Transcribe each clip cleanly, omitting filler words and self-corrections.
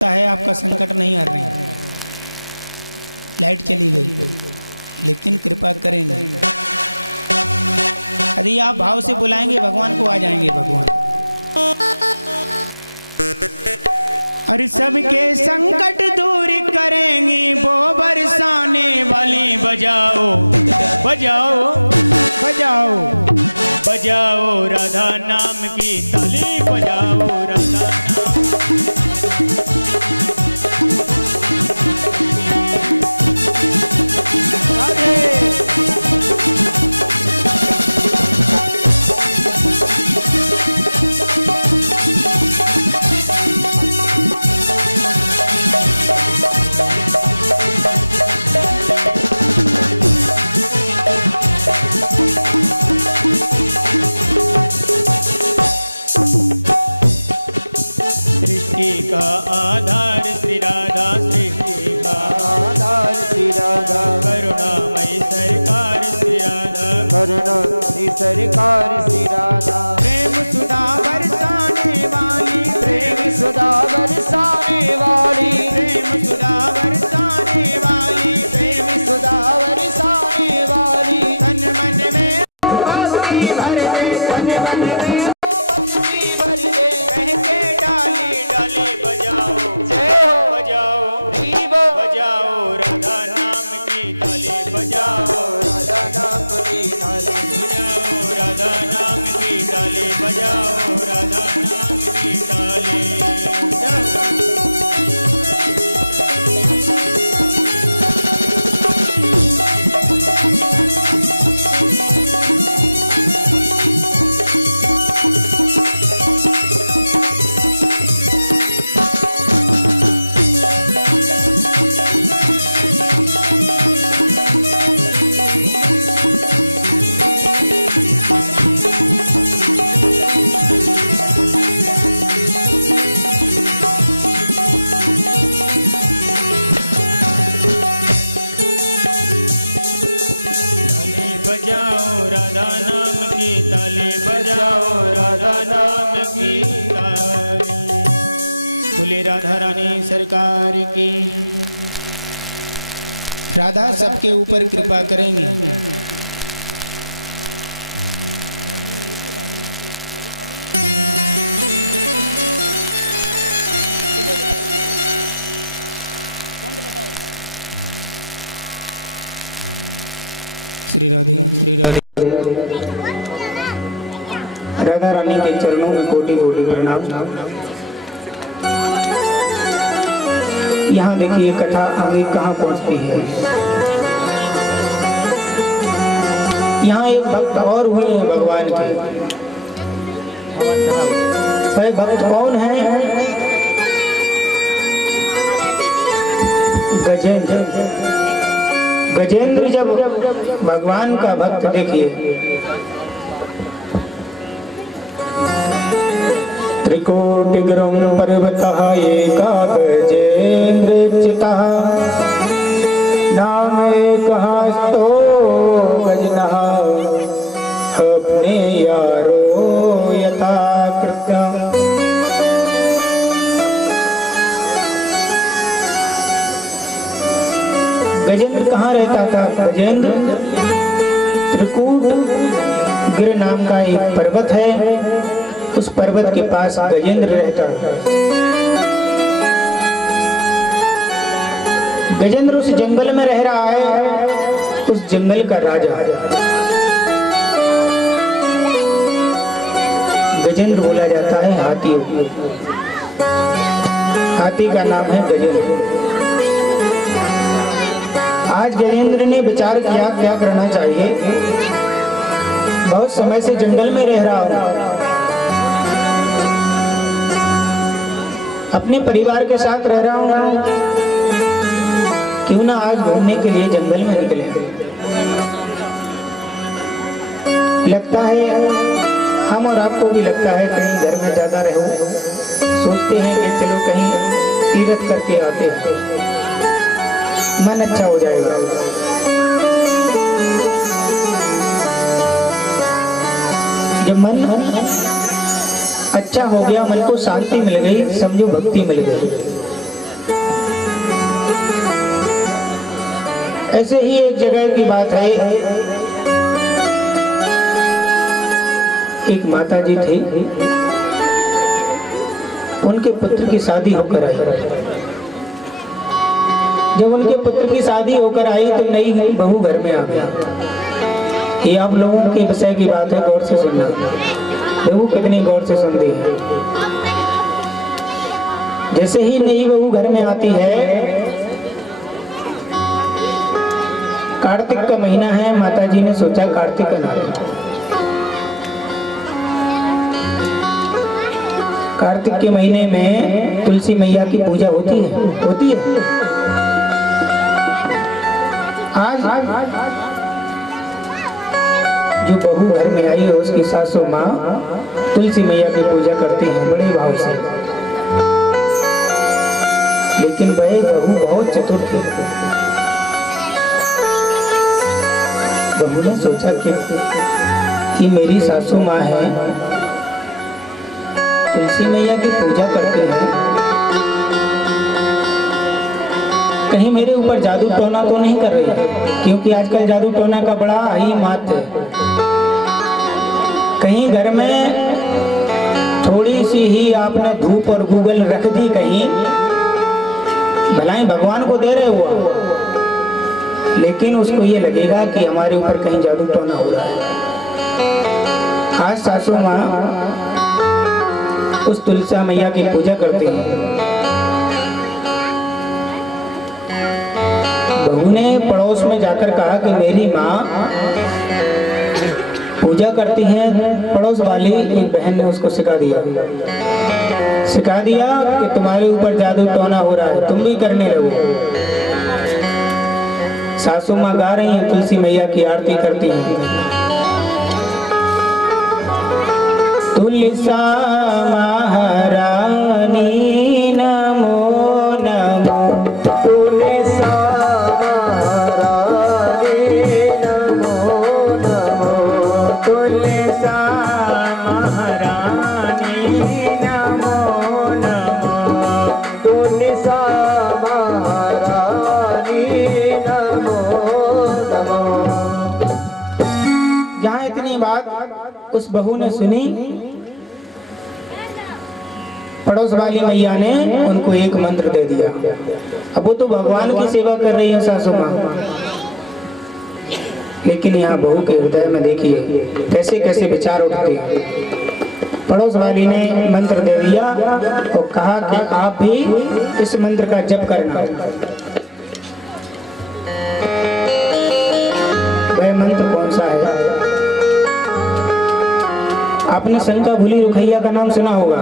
है आपका संकट नहीं आ रही, लाइट चली गई, लेकिन कृपा करेंगे। यदि आप भाव से बुलाएंगे भगवान को आ जाएंगे भगवान। और सबके संकट दूर करेंगी वो बरसाने वाली। बजाओ बजाओ बजाओ बजाओ राधा नाम की ताली, बजाओ राधा नाम। सृष्टि का आधार श्री राधा, सृष्टि का आधार श्री राधा, करुणामयी सरकार श्री राधा, करुणामयी सरकार श्री राधा। प्रेम सुधा बरसाने वाली, प्रेम सुधा बरसाने वाली, प्रेम सुधा बरसाने वाली, प्रेम सुधा बरसाने वाली। तन मन में भक्ति भर दे, तन मन में भक्ति भर दे, कह के डाली डाली बजाओ, जय हो बजाओ बजाओ राधा नाम की ताली, बजाओ राधा नाम की ताली, बजाओ राधा नाम की ताली, बजाओ राधा नाम की ताली। बोले राधा रानी सरकार की। राधा सबके ऊपर कृपा करेंगी। श्री राधे श्री राधे। राधा रानी के चरणों में कोटि कोटि प्रणाम। यहाँ देखिए कथा आगे कहाँ पहुँचती है। यहाँ एक भक्त और हुए हैं भगवान के। वह भक्त कौन है? गजेंद्र। गजेंद्र जब भगवान का भक्त, देखिए त्रिकोटिगिरं पर्वतः एका गजेन्द्रचितः, नाम एकहस्तो गजनः, अपने यारो यथा कृत्यम्। गजेंद्र कहाँ रहता था? गजेंद्र त्रिकूट गिर नाम का एक पर्वत है, उस पर्वत के पास गजेंद्र रहता है। गजेंद्र उस जंगल में रह रहा है, उस जंगल का राजा। गजेंद्र बोला जाता है हाथी। हाथी का नाम है गजेंद्र। आज गजेंद्र ने विचार किया क्या करना चाहिए। बहुत समय से जंगल में रह रहा हूं, अपने परिवार के साथ रह रहा हूँ, क्यों ना आज घूमने के लिए जंगल में निकले। लगता है हम और आपको भी लगता है कहीं घर में ज्यादा रहो, सोचते हैं कि चलो कहीं तीर्थ करके आते हैं, मन अच्छा हो जाएगा। जब मन अच्छा हो गया, मन को शांति मिल गई, समझो भक्ति मिल गई। ऐसे ही एक जगह की बात है, एक माता जी थी, उनके पुत्र की शादी होकर आई। जब उनके पुत्र की शादी होकर आई तो नई बहू घर में आ गया। ये आप लोगों के विषय की बात है, गौर से सुनना। बहू कितनी गौर से सुनती है। जैसे ही नई बहू घर में आती है, कार्तिक का महीना है, माताजी ने सोचा कार्तिक का नाम। कार्तिक के महीने में तुलसी मैया की पूजा होती है। आज जो बहू घर में आई है उसकी सासू माँ तुलसी मैया की पूजा करती हैं बड़े भाव से। लेकिन वह बहू बहुत चतुर थी। बहू ने सोचा कि मेरी सासू माँ है, तुलसी मैया की पूजा करते हैं, कहीं मेरे ऊपर जादू टोना तो नहीं कर रही, क्योंकि आजकल जादू टोना का बड़ा ही मात है। कहीं घर में थोड़ी सी ही आपने धूप और गूगल रख दी, कहीं भलाई भगवान को दे रहे हो, लेकिन उसको ये लगेगा कि हमारे ऊपर कहीं जादू टोना हो रहा है। आज सासू माँ उस तुलसी मैया की पूजा करती हैं। बहू ने पड़ोस में जाकर कहा कि मेरी माँ पूजा करती हैं। पड़ोस वाली एक बहन ने उसको सिखा दिया कि तुम्हारे ऊपर जादू टोना हो रहा है, तुम भी करने लगो। सासू माँ गा रही हैं, तुलसी मैया की आरती करती हैं। तुलसा महारानी नमो नमो, तुलसा महारानी नमो नमो, तुलसा महारानी नमो नमो, तुलसा महारानी नमो नमो। जहाँ इतनी बात उस बहू ने सुनी, पड़ोस वाली मैया ने उनको एक मंत्र दे दिया। अब वो तो भगवान की सेवा कर रही है सासू माँ, लेकिन यहाँ बहू के हृदय में देखिए कैसे कैसे विचार उठते हैं। पड़ोस वाली ने मंत्र दे दिया और कहा कि आप भी इस मंत्र का जप करना। वह मंत्र कौन सा है? आपने शंका भूली रुखैया का नाम सुना होगा,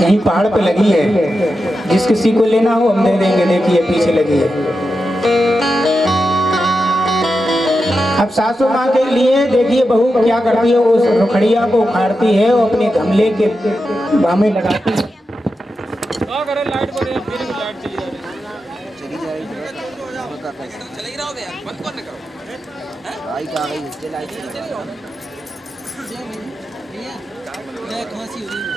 यहीं पहाड़ पे लगी है, जिस किसी को लेना हो हम दे देंगे। देखिए पीछे लगी है। अब सासू माँ के लिए देखिए बहू क्या करती है, उस रुखड़िया को उखाड़ती है और अपने गमले के बामे लगाती है। खांसी हो रही है।